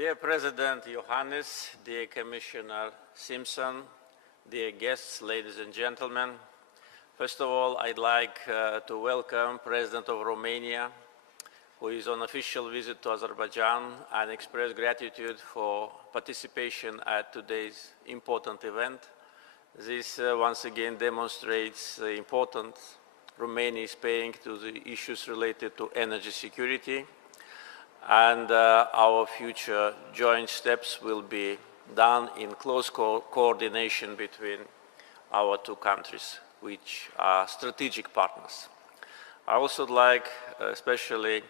Dear President Johannes, dear Commissioner Simpson, dear guests, ladies and gentlemen, first of all, I'd like to welcome President of Romania, who is on official visit to Azerbaijan, and express gratitude for participation at today's important event. This once again demonstrates the importance Romania is paying to the issues related to energy security, and our future joint steps will be done in close coordination between our two countries, which are strategic partners. I also would like especially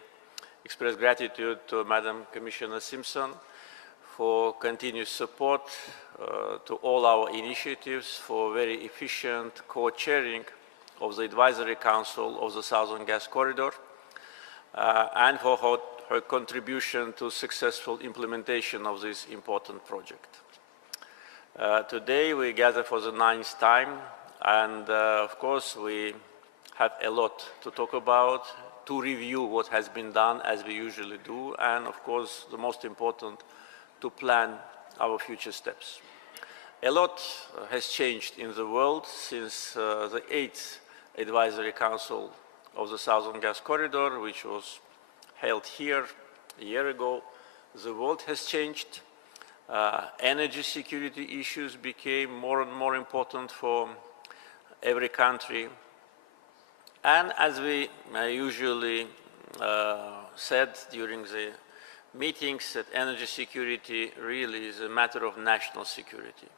express gratitude to Madam Commissioner Simpson for continuous support to all our initiatives, for very efficient co-chairing of the Advisory Council of the Southern Gas Corridor, and for her contribution to successful implementation of this important project. Today we gather for the 9th time, and of course we have a lot to talk about, to review what has been done as we usually do, and of course the most important, to plan our future steps. A lot has changed in the world since the 8th Advisory Council of the Southern Gas Corridor, which was held here a year ago. The world has changed. Energy security issues became more and more important for every country. And as we usually said during the meetings, that energy security really is a matter of national security.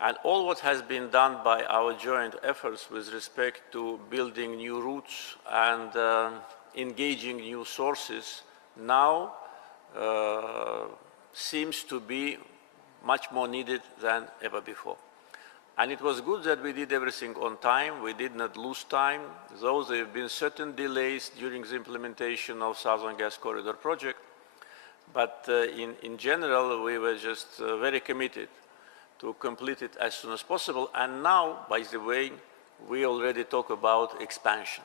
And all what has been done by our joint efforts with respect to building new routes and engaging new sources now seems to be much more needed than ever before. And it was good that we did everything on time. We did not lose time, though there have been certain delays during the implementation of Southern Gas Corridor project. But in general, we were just very committed to complete it as soon as possible. And now, by the way, we already talk about expansion.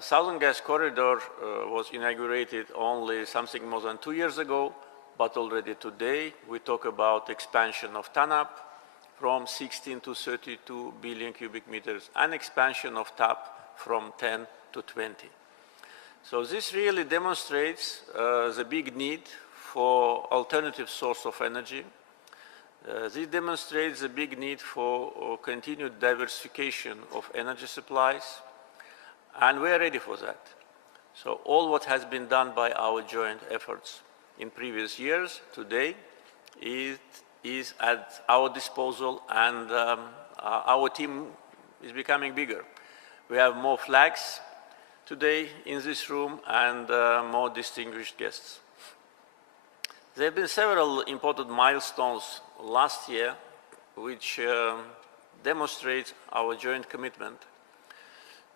Southern Gas Corridor was inaugurated only something more than 2 years ago, but already today we talk about expansion of TANAP from 16 to 32 billion cubic meters, and expansion of TAP from 10 to 20. So this really demonstrates the big need for alternative source of energy. This demonstrates the big need for continued diversification of energy supplies, and we are ready for that. So all what has been done by our joint efforts in previous years today is at our disposal, and our team is becoming bigger. We have more flags today in this room and more distinguished guests. There have been several important milestones last year which demonstrate our joint commitment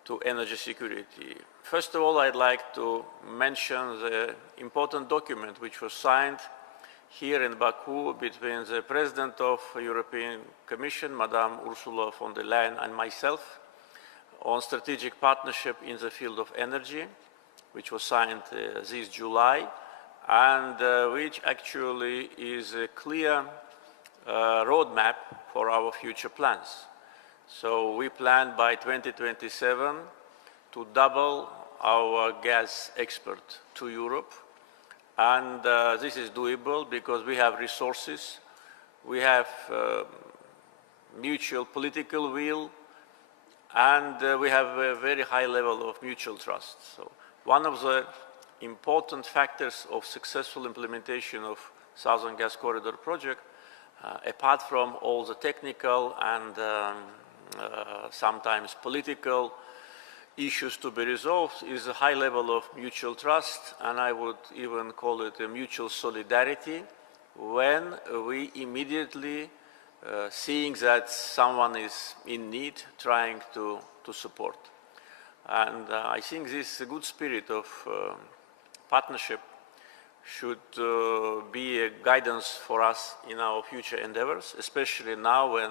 to energy security. First of all, I'd like to mention the important document which was signed here in Baku between the President of the European Commission, Madame Ursula von der Leyen, and myself on strategic partnership in the field of energy, which was signed this July, and which actually is a clear roadmap for our future plans. So we plan by 2027 to double our gas export to Europe, and this is doable because we have resources, we have mutual political will, and we have a very high level of mutual trust. So one of the important factors of successful implementation of Southern Gas Corridor project, apart from all the technical and sometimes political issues to be resolved, is a high level of mutual trust, and I would even call it a mutual solidarity, when we immediately seeing that someone is in need, trying to support. And I think this good spirit of partnership should be a guidance for us in our future endeavors, especially now when,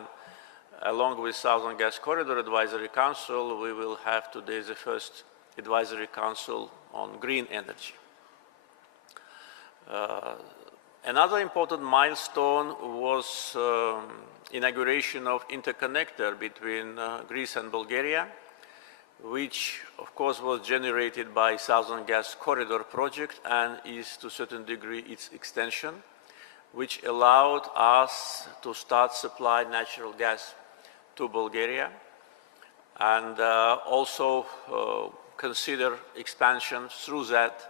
along with Southern Gas Corridor Advisory Council, we will have today the first Advisory Council on green energy. Another important milestone was inauguration of interconnector between Greece and Bulgaria, which of course was generated by Southern Gas Corridor project and is to a certain degree its extension, which allowed us to start supply natural gas to Bulgaria and also consider expansion through that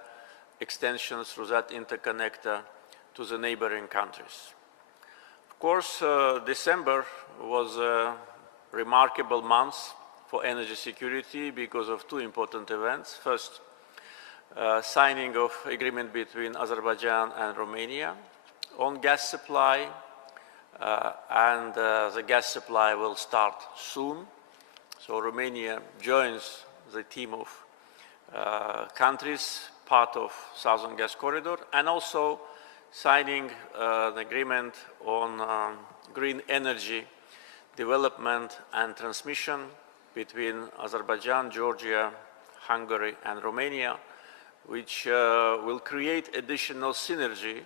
extension, through that interconnector to the neighboring countries. Of course, December was a remarkable month for energy security because of two important events. First, signing of agreement between Azerbaijan and Romania on gas supply, and the gas supply will start soon. So Romania joins the team of countries part of Southern Gas Corridor, and also signing an agreement on green energy development and transmission between Azerbaijan, Georgia, Hungary, and Romania, which will create additional synergy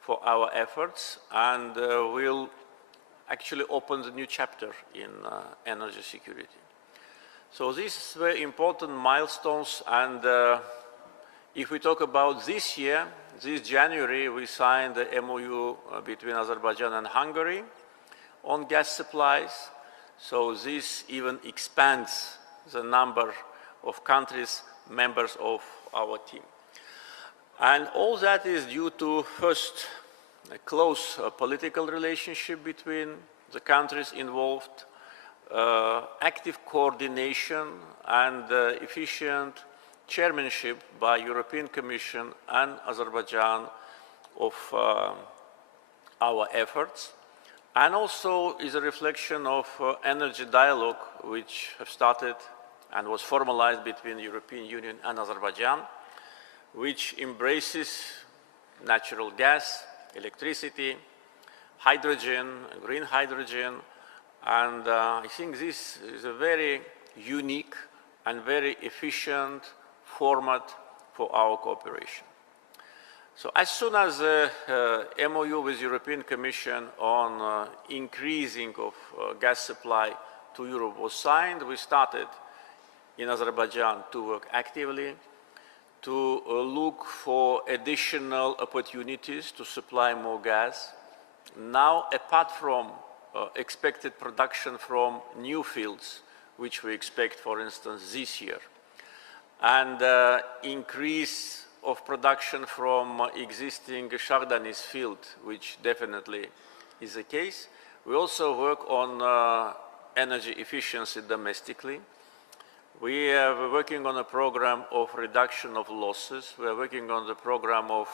for our efforts and will actually open the new chapter in energy security. So these were important milestones, and if we talk about this year, this January we signed the MOU between Azerbaijan and Hungary on gas supplies. So this even expands the number of countries members of our team. And all that is due to, first, a close political relationship between the countries involved, active coordination and efficient chairmanship by European Commission and Azerbaijan of our efforts, and also is a reflection of energy dialogue which have started and was formalized between the European Union and Azerbaijan, which embraces natural gas, electricity, hydrogen, green hydrogen, and I think this is a very unique and very efficient format for our cooperation. So as soon as the MOU with European Commission on increasing of gas supply to Europe was signed, we started in Azerbaijan to work actively to look for additional opportunities to supply more gas. Now, apart from expected production from new fields, which we expect, for instance, this year, and increase of production from existing Shahdanis field, which definitely is the case. We also work on energy efficiency domestically. We are working on a program of reduction of losses. We are working on the program of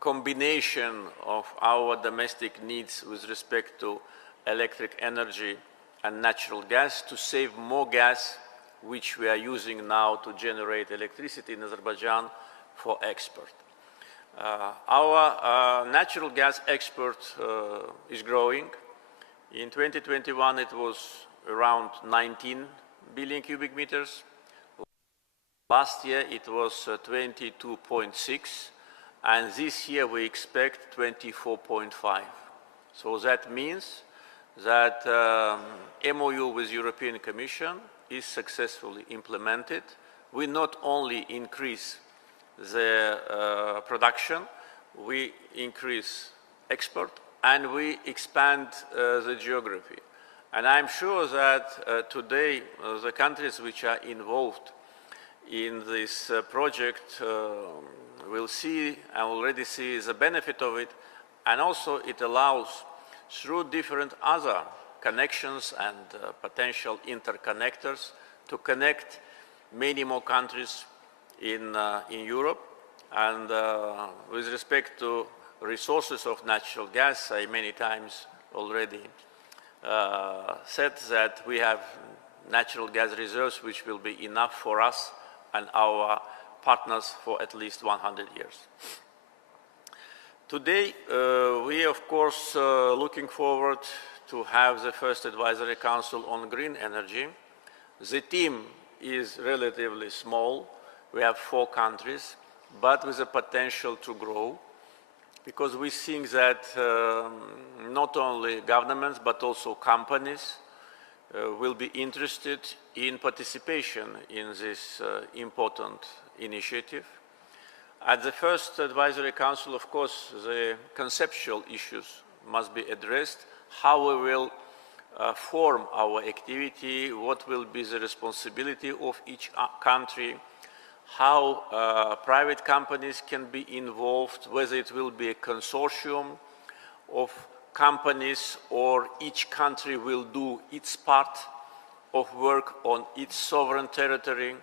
combination of our domestic needs with respect to electric energy and natural gas to save more gas, which we are using now to generate electricity in Azerbaijan for export. Our natural gas export is growing. In 2021, it was around 19 billion cubic meters. Last year, it was 22.6, and this year we expect 24.5. So that means that MOU with European Commission is successfully implemented. We not only increase the production, we increase export, and we expand the geography. And I'm sure that today the countries which are involved in this project will see and already see the benefit of it, and also it allows, through different other connections and potential interconnectors, to connect many more countries in Europe. And with respect to resources of natural gas, I many times already said that we have natural gas reserves which will be enough for us and our partners for at least 100 years. Today, we of course looking forward to have the first advisory council on green energy. The team is relatively small. We have 4 countries, but with a potential to grow, because we think that not only governments but also companies will be interested in participation in this important initiative. At the first Advisory Council, of course, the conceptual issues must be addressed, how we will form our activity, what will be the responsibility of each country, how private companies can be involved, whether it will be a consortium of companies or each country will do its part of work on its sovereign territory.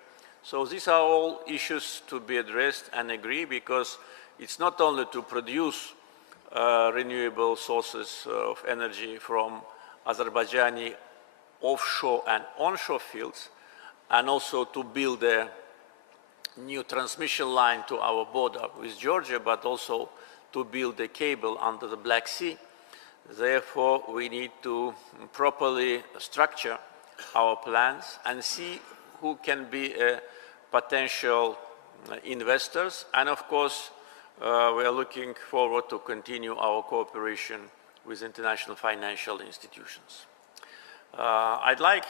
So these are all issues to be addressed and agree, because it's not only to produce renewable sources of energy from Azerbaijani offshore and onshore fields, and also to build a new transmission line to our border with Georgia, but also to build a cable under the Black Sea. Therefore, we need to properly structure our plans and see who can be potential investors. And of course, we are looking forward to continue our cooperation with international financial institutions. I'd like,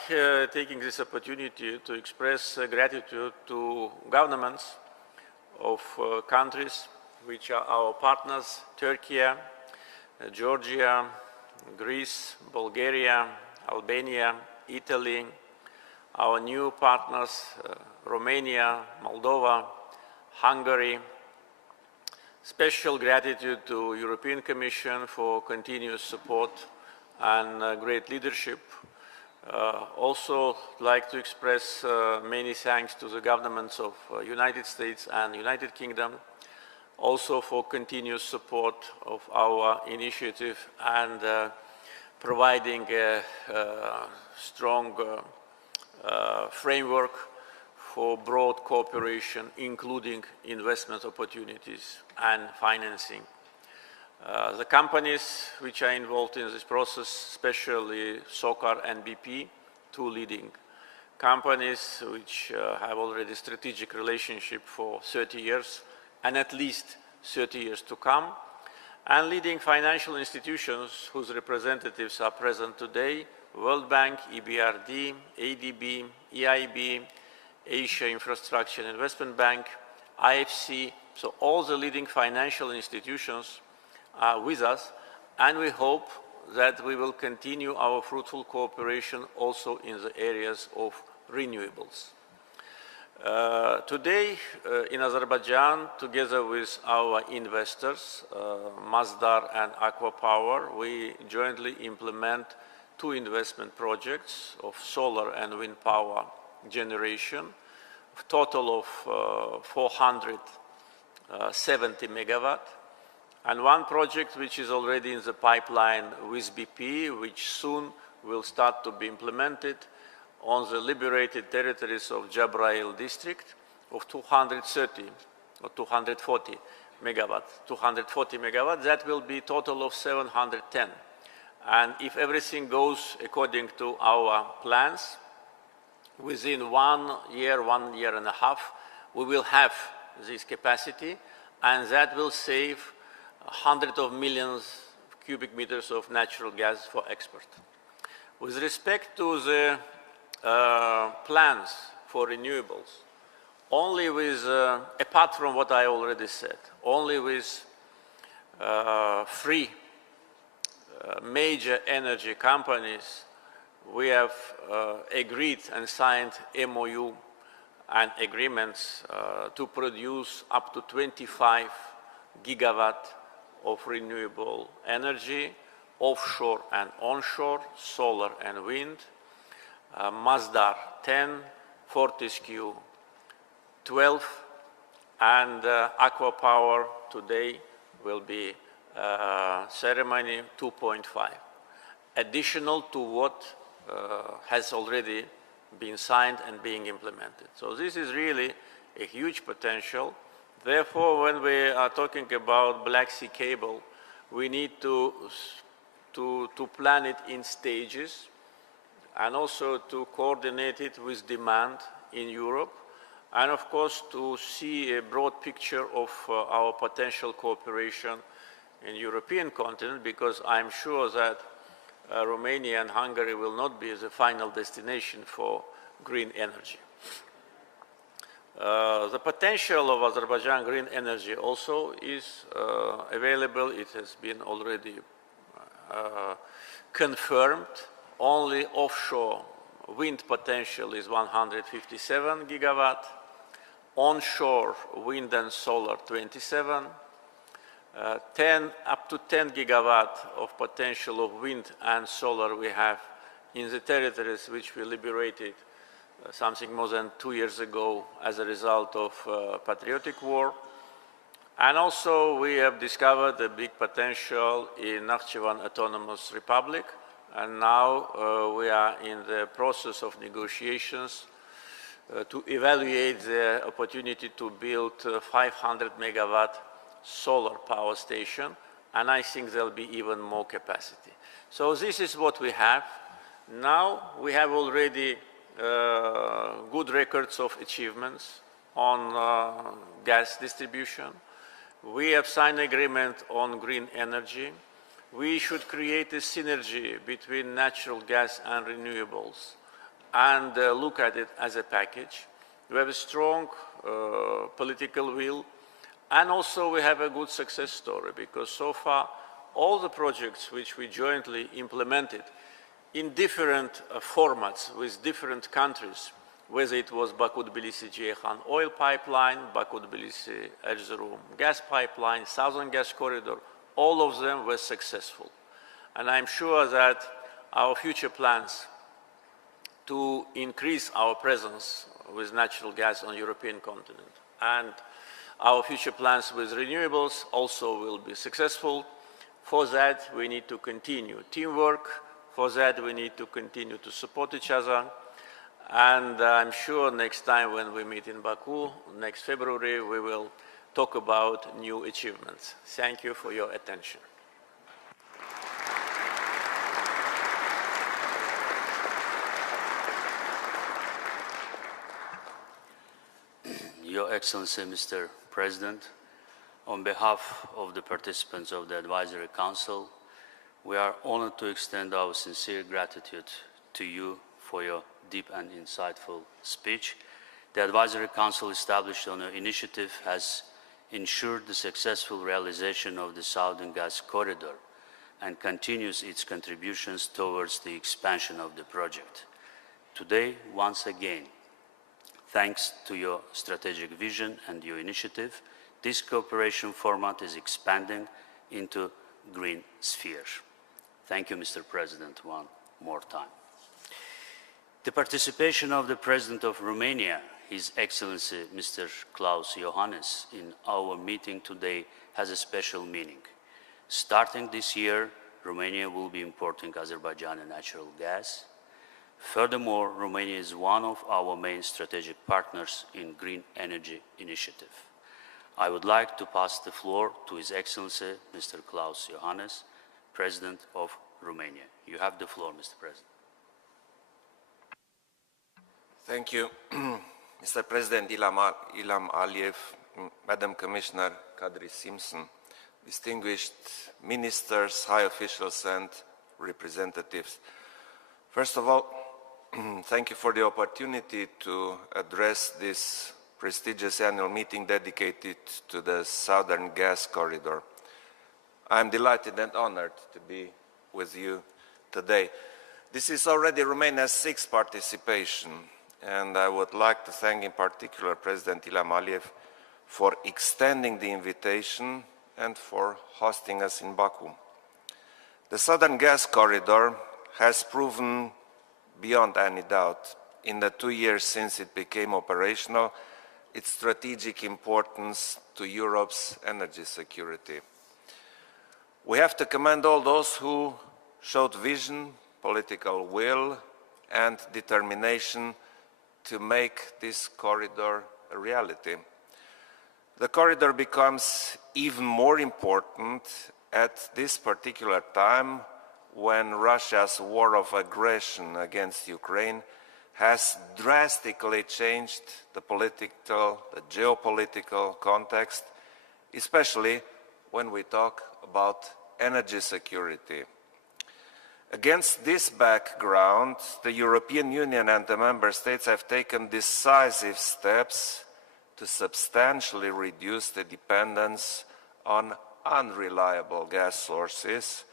taking this opportunity, to express gratitude to governments of countries which are our partners: Turkey, Georgia, Greece, Bulgaria, Albania, Italy, our new partners, Romania, Moldova, Hungary. Special gratitude to European Commission for continuous support and great leadership. Also like to express many thanks to the governments of United States and United Kingdom, also for continuous support of our initiative and providing a strong framework for broad cooperation, including investment opportunities and financing. The companies which are involved in this process, especially SOCAR and BP, two leading companies which have already strategic relationship for 30 years and at least 30 years to come, and leading financial institutions whose representatives are present today: World Bank, EBRD, ADB, EIB, Asia Infrastructure and Investment Bank, IFC. So all the leading financial institutions are with us, and we hope that we will continue our fruitful cooperation also in the areas of renewables. Today in Azerbaijan, together with our investors, Masdar and Aqua Power, we jointly implement two investment projects of solar and wind power generation, a total of 470 megawatt, and one project which is already in the pipeline with BP, which soon will start to be implemented on the liberated territories of Jabrail district, of 230 or 240 megawatt. 240 megawatt, that will be a total of 710. And if everything goes according to our plans, within 1 year and a half, we will have this capacity, and that will save hundreds of millions of cubic meters of natural gas for export. With respect to the plans for renewables, only with, apart from what I already said, only with three major energy companies, we have agreed and signed MOU and agreements to produce up to 25 gigawatt of renewable energy, offshore and onshore, solar and wind. Masdar 10, Fortescue 12, and Aqua Power today will be ceremony 2.5, additional to what has already been signed and being implemented. So this is really a huge potential. Therefore, when we are talking about Black Sea cable, we need to plan it in stages and also to coordinate it with demand in Europe and of course to see a broad picture of our potential cooperation in the European continent, because I'm sure that Romania and Hungary will not be the final destination for green energy. The potential of Azerbaijan green energy also is available. It has been already confirmed. Only offshore wind potential is 157 gigawatt, onshore wind and solar 27, up to 10 gigawatt of potential of wind and solar we have in the territories which we liberated something more than 2 years ago as a result of patriotic war. And also we have discovered a big potential in Nakhchivan Autonomous Republic, and now we are in the process of negotiations to evaluate the opportunity to build 500 megawatt solar power station, and I think there'll be even more capacity. So this is what we have. Now we have already good records of achievements on gas distribution. We have signed an agreement on green energy. We should create a synergy between natural gas and renewables and look at it as a package. We have a strong political will, and also we have a good success story, because so far all the projects which we jointly implemented in different formats with different countries, whether it was Baku-Tbilisi-Ceyhan oil pipeline, Baku-Tbilisi-Erzurum gas pipeline, Southern Gas Corridor, all of them were successful. And I'm sure that our future plans to increase our presence with natural gas on the European continent and our future plans with renewables also will be successful. For that, we need to continue teamwork. For that, we need to continue to support each other. And I'm sure next time when we meet in Baku, next February, we will talk about new achievements. Thank you for your attention. Your Excellency, Mr. President, on behalf of the participants of the Advisory Council, we are honored to extend our sincere gratitude to you for your deep and insightful speech. The Advisory Council established on your initiative has ensured the successful realization of the Southern Gas Corridor and continues its contributions towards the expansion of the project. Today, once again, thanks to your strategic vision and your initiative, this cooperation format is expanding into green sphere. Thank you, Mr. President, one more time. The participation of the President of Romania, His Excellency Mr. Klaus Iohannis, in our meeting today has a special meaning. Starting this year, Romania will be importing Azerbaijani natural gas. Furthermore, Romania is one of our main strategic partners in Green Energy Initiative. I would like to pass the floor to His Excellency Mr. Klaus Iohannis, President of Romania. You have the floor, Mr. President. Thank you, Mr. President Ilham Aliyev, Madam Commissioner Kadri Simpson, distinguished ministers, high officials and representatives. First of all, thank you for the opportunity to address this prestigious annual meeting dedicated to the Southern Gas Corridor. I am delighted and honored to be with you today. This is already Romania's sixth participation, and I would like to thank in particular President Ilham Aliyev for extending the invitation and for hosting us in Baku. The Southern Gas Corridor has proven beyond any doubt in the 2 years since it became operational its strategic importance to Europe's energy security. We have to commend all those who showed vision, political will and determination to make this corridor a reality. The corridor becomes even more important at this particular time when Russia's war of aggression against Ukraine has drastically changed the geopolitical context, especially when we talk about energy security. Against this background, the European Union and the Member States have taken decisive steps to substantially reduce the dependence on unreliable gas sources,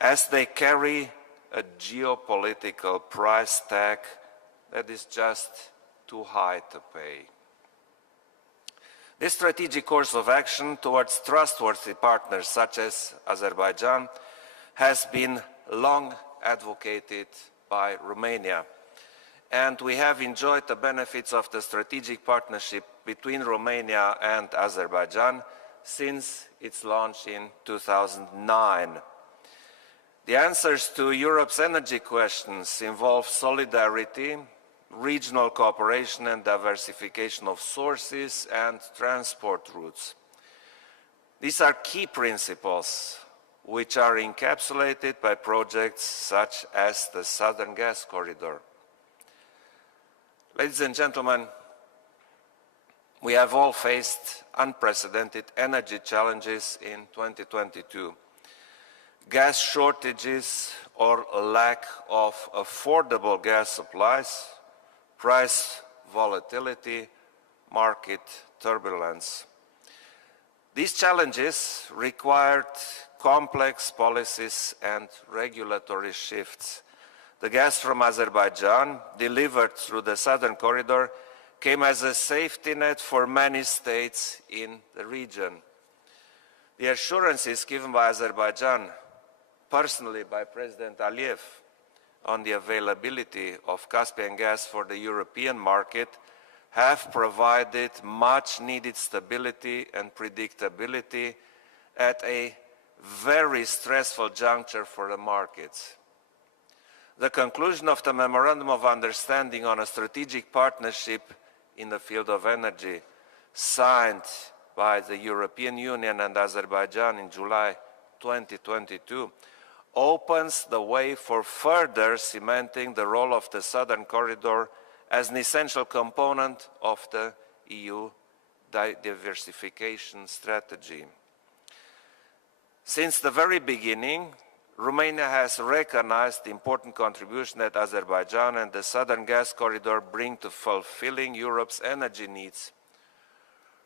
as they carry a geopolitical price tag that is just too high to pay. This strategic course of action towards trustworthy partners such as Azerbaijan has been long advocated by Romania, and we have enjoyed the benefits of the strategic partnership between Romania and Azerbaijan since its launch in 2009. The answers to Europe's energy questions involve solidarity, regional cooperation and diversification of sources and transport routes. These are key principles which are encapsulated by projects such as the Southern Gas Corridor. Ladies and gentlemen, we have all faced unprecedented energy challenges in 2022. Gas shortages or a lack of affordable gas supplies, price volatility, market turbulence. These challenges required complex policies and regulatory shifts. The gas from Azerbaijan, delivered through the Southern Corridor, came as a safety net for many states in the region. The assurances given by Azerbaijan, personally by President Aliyev, on the availability of Caspian gas for the European market have provided much needed stability and predictability at a very stressful juncture for the markets. The conclusion of the Memorandum of Understanding on a Strategic Partnership in the field of energy, signed by the European Union and Azerbaijan in July 2022, opens the way for further cementing the role of the Southern Corridor as an essential component of the EU diversification strategy. Since the very beginning, Romania has recognized the important contribution that Azerbaijan and the Southern Gas Corridor bring to fulfilling Europe's energy needs.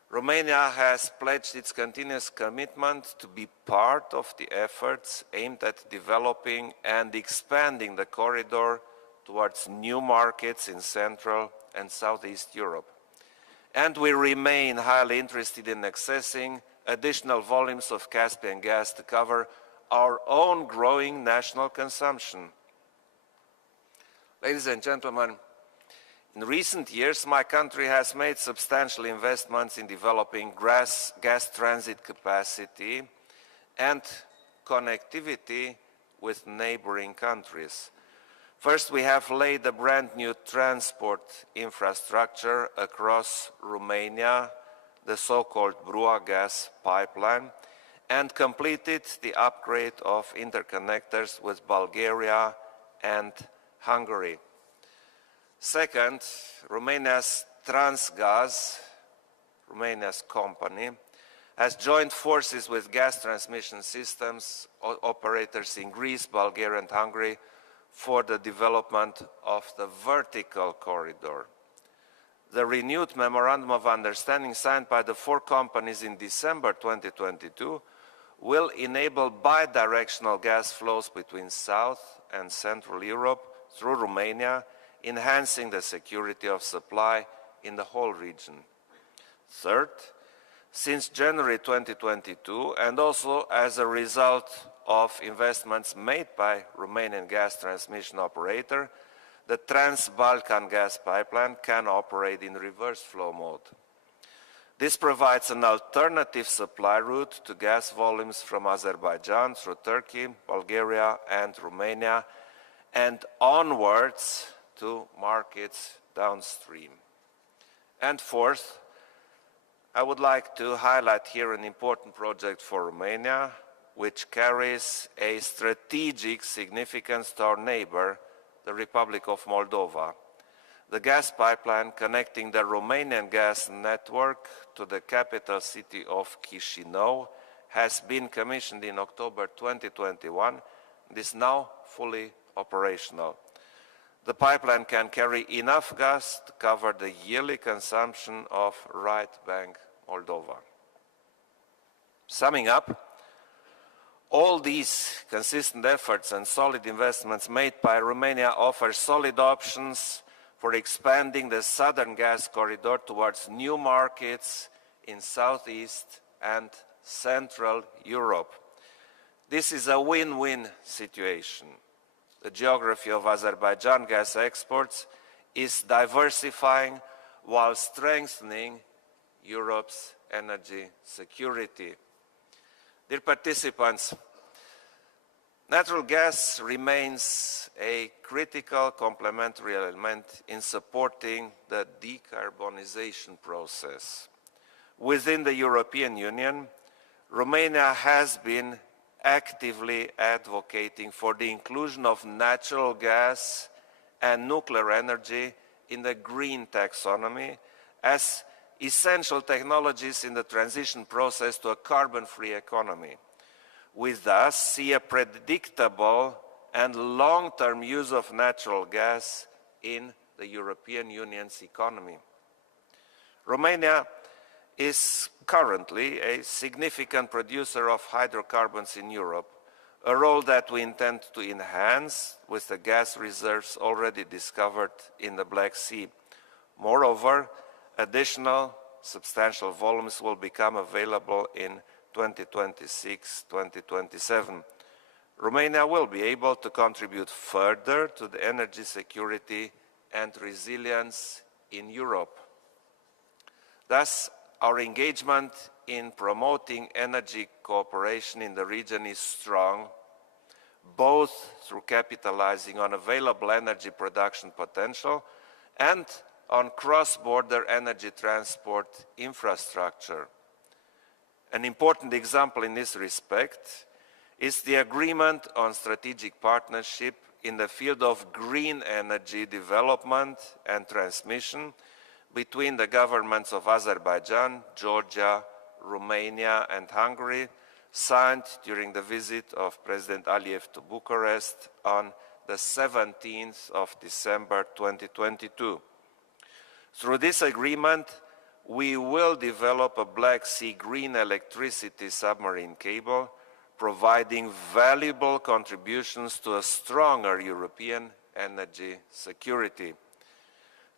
Romania has pledged its continuous commitment to be part of the efforts aimed at developing and expanding the corridor towards new markets in Central and Southeast Europe. And we remain highly interested in accessing additional volumes of Caspian gas to cover our own growing national consumption. Ladies and gentlemen, in recent years, my country has made substantial investments in developing gas transit capacity and connectivity with neighboring countries. First, we have laid a brand new transport infrastructure across Romania, the so-called Brua gas pipeline, and completed the upgrade of interconnectors with Bulgaria and Hungary. Second, Romania's Transgaz, Romania's company, has joined forces with gas transmission systems operators in Greece, Bulgaria and Hungary for the development of the vertical corridor. The renewed Memorandum of Understanding signed by the four companies in December 2022 will enable bi-directional gas flows between South and Central Europe through Romania, enhancing the security of supply in the whole region. Third, since January 2022, and also as a result of investments made by Romanian gas transmission operator, the Trans-Balkan gas pipeline can operate in reverse flow mode. This provides an alternative supply route to gas volumes from Azerbaijan through Turkey, Bulgaria and Romania, and onwards to markets downstream. And fourth, I would like to highlight here an important project for Romania, which carries a strategic significance to our neighbor, the Republic of Moldova. the gas pipeline connecting the Romanian gas network to the capital city of Chișinău has been commissioned in October 2021 and is now fully operational. The pipeline can carry enough gas to cover the yearly consumption of Right Bank, Moldova. Summing up, all these consistent efforts and solid investments made by Romania offer solid options for expanding the southern gas corridor towards new markets in Southeast and Central Europe. This is a win-win situation. The geography of Azerbaijan gas exports is diversifying while strengthening Europe's energy security. Dear participants, natural gas remains a critical complementary element in supporting the decarbonization process. Within the European Union, Romania has been actively advocating for the inclusion of natural gas and nuclear energy in the green taxonomy as essential technologies in the transition process to a carbon-free economy. We thus see a predictable and long-term use of natural gas in the European Union's economy. Romania is currently a significant producer of hydrocarbons in Europe, a role that we intend to enhance with the gas reserves already discovered in the Black Sea. Moreover, additional substantial volumes will become available in 2026-2027. Romania will be able to contribute further to the energy security and resilience in Europe. Thus, our engagement in promoting energy cooperation in the region is strong, both through capitalizing on available energy production potential and on cross-border energy transport infrastructure. An important example in this respect is the agreement on strategic partnership in the field of green energy development and transmission between the governments of Azerbaijan, Georgia, Romania, and Hungary, signed during the visit of President Aliyev to Bucharest on the 17th of December 2022. Through this agreement, we will develop a Black Sea green electricity submarine cable, providing valuable contributions to a stronger European energy security.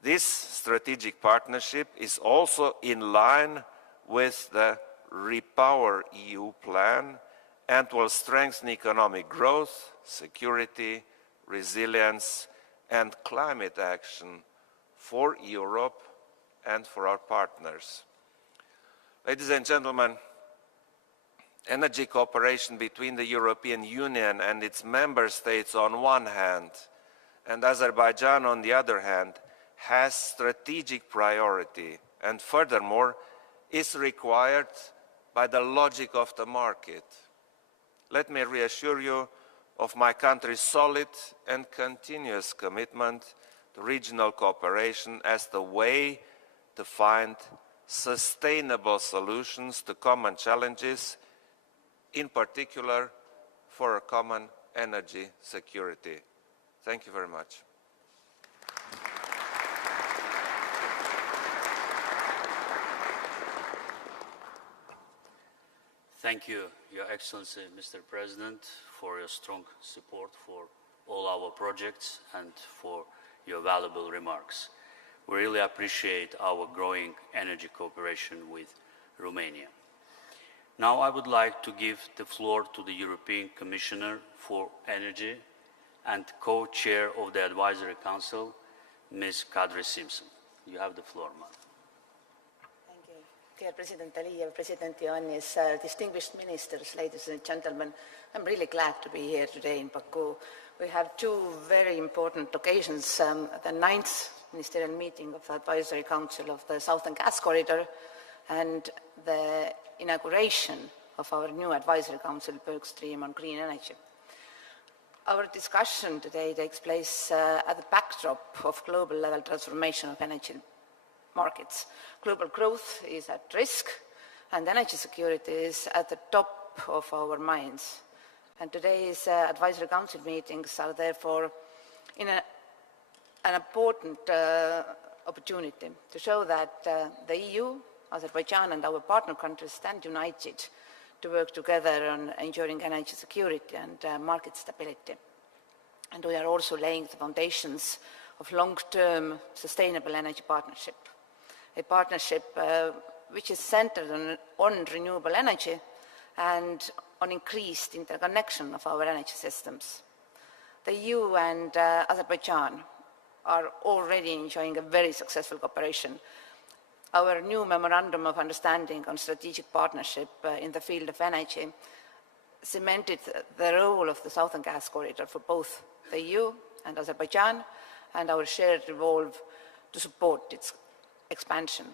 This strategic partnership is also in line with the Repower EU plan and will strengthen economic growth, security, resilience, and climate action for Europe and for our partners. Ladies and gentlemen, energy cooperation between the European Union and its member states on one hand, and Azerbaijan on the other hand, has strategic priority and furthermore is required by the logic of the market. Let me reassure you of my country's solid and continuous commitment to regional cooperation as the way to find sustainable solutions to common challenges, in particular for a common energy security. Thank you very much. Thank you, Your Excellency, Mr. President, for your strong support for all our projects and for your valuable remarks. We really appreciate our growing energy cooperation with Romania. Now I would like to give the floor to the European Commissioner for Energy and co-chair of the Advisory Council, Ms. Kadri Simpson. You have the floor, madam. Dear President Aliyev, President Ioannis, distinguished ministers, ladies and gentlemen, I'm really glad to be here today in Baku. We have two very important occasions, the 9th ministerial meeting of the Advisory Council of the Southern Gas Corridor and the inauguration of our new Advisory Council work stream on green energy. Our discussion today takes place at the backdrop of global level transformation of energy markets. Global growth is at risk, and energy security is at the top of our minds. And today's Advisory Council meetings are therefore an important opportunity to show that the EU, Azerbaijan and our partner countries stand united to work together on ensuring energy security and market stability. And we are also laying the foundations of long-term sustainable energy partnership, a partnership which is centered on renewable energy and on increased interconnection of our energy systems. The EU and Azerbaijan are already enjoying a very successful cooperation. Our new Memorandum of Understanding on Strategic Partnership in the field of energy cemented the role of the Southern Gas Corridor for both the EU and Azerbaijan, and our shared resolve to support its expansion.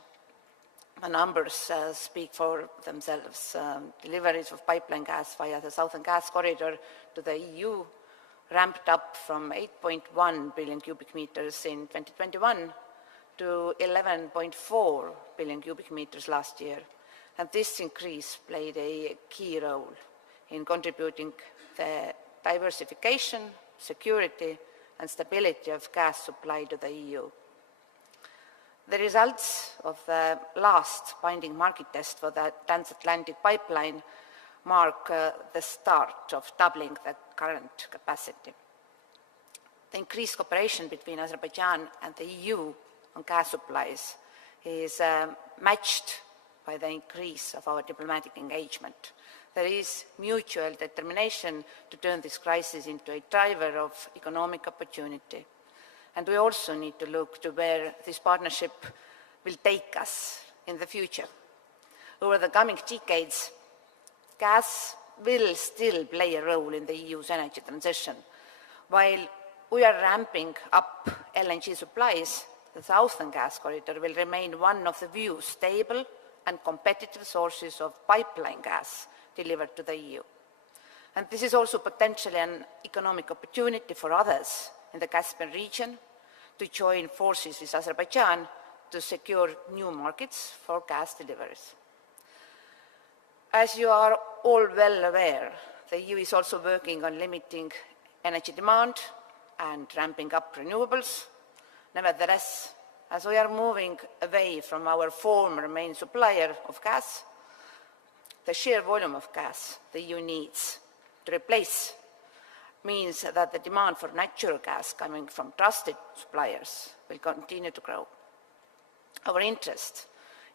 The numbers speak for themselves. Deliveries of pipeline gas via the Southern Gas Corridor to the EU ramped up from 8.1 billion cubic meters in 2021 to 11.4 billion cubic meters last year. And this increase played a key role in contributing the diversification, security, and stability of gas supply to the EU. The results of the last binding market test for the transatlantic pipeline mark the start of doubling the current capacity. The increased cooperation between Azerbaijan and the EU on gas supplies is matched by the increase of our diplomatic engagement. There is mutual determination to turn this crisis into a driver of economic opportunity. And we also need to look to where this partnership will take us in the future. Over the coming decades, gas will still play a role in the EU's energy transition. While we are ramping up LNG supplies, the Southern Gas Corridor will remain one of the few stable and competitive sources of pipeline gas delivered to the EU. And this is also potentially an economic opportunity for others in the Caspian region to join forces with Azerbaijan to secure new markets for gas deliveries. As you are all well aware, the EU is also working on limiting energy demand and ramping up renewables. Nevertheless, as we are moving away from our former main supplier of gas, the sheer volume of gas the EU needs to replace means that the demand for natural gas coming from trusted suppliers will continue to grow. Our interest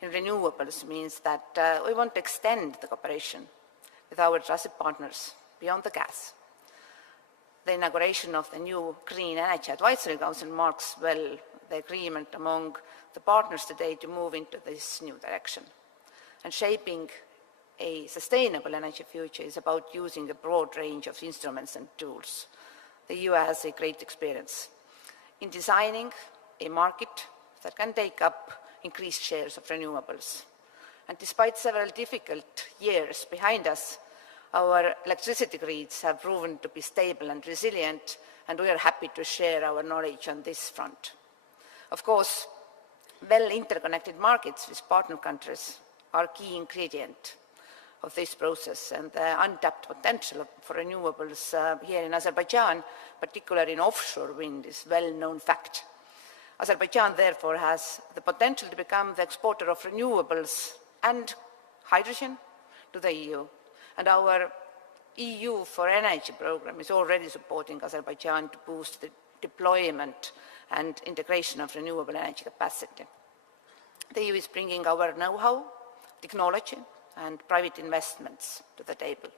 in renewables means that we want to extend the cooperation with our trusted partners beyond the gas. The inauguration of the new Green Energy Advisory Council marks well the agreement among the partners today to move into this new direction. And shaping a sustainable energy future is about using a broad range of instruments and tools. The EU has a great experience in designing a market that can take up increased shares of renewables. And despite several difficult years behind us, our electricity grids have proven to be stable and resilient, and we are happy to share our knowledge on this front. Of course, well-interconnected markets with partner countries are a key ingredient of this process, and the untapped potential for renewables here in Azerbaijan, particularly in offshore wind, is a well-known fact. Azerbaijan, therefore, has the potential to become the exporter of renewables and hydrogen to the EU. And our EU for Energy program is already supporting Azerbaijan to boost the deployment and integration of renewable energy capacity. The EU is bringing our know-how, technology, and private investments to the table.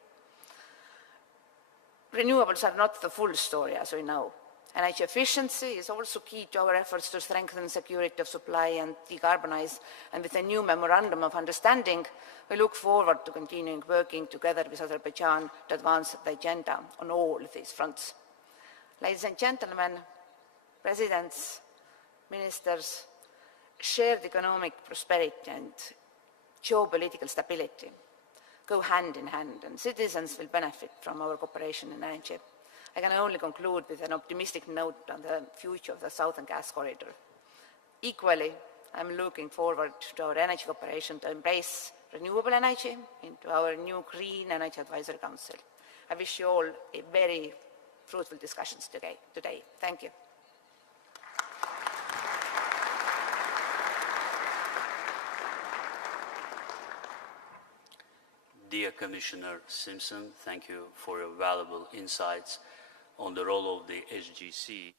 Renewables are not the full story, as we know. Energy efficiency is also key to our efforts to strengthen security of supply and decarbonize. And with a new Memorandum of Understanding, we look forward to continuing working together with Azerbaijan to advance the agenda on all these fronts. Ladies and gentlemen, presidents, ministers, shared economic prosperity and geopolitical stability go hand in hand, and citizens will benefit from our cooperation in energy. I can only conclude with an optimistic note on the future of the Southern Gas Corridor. Equally, I'm looking forward to our energy cooperation to embrace renewable energy into our new Green Energy Advisory Council. I wish you all a very fruitful discussions today. Thank you. Dear Commissioner Simpson, thank you for your valuable insights on the role of the SGC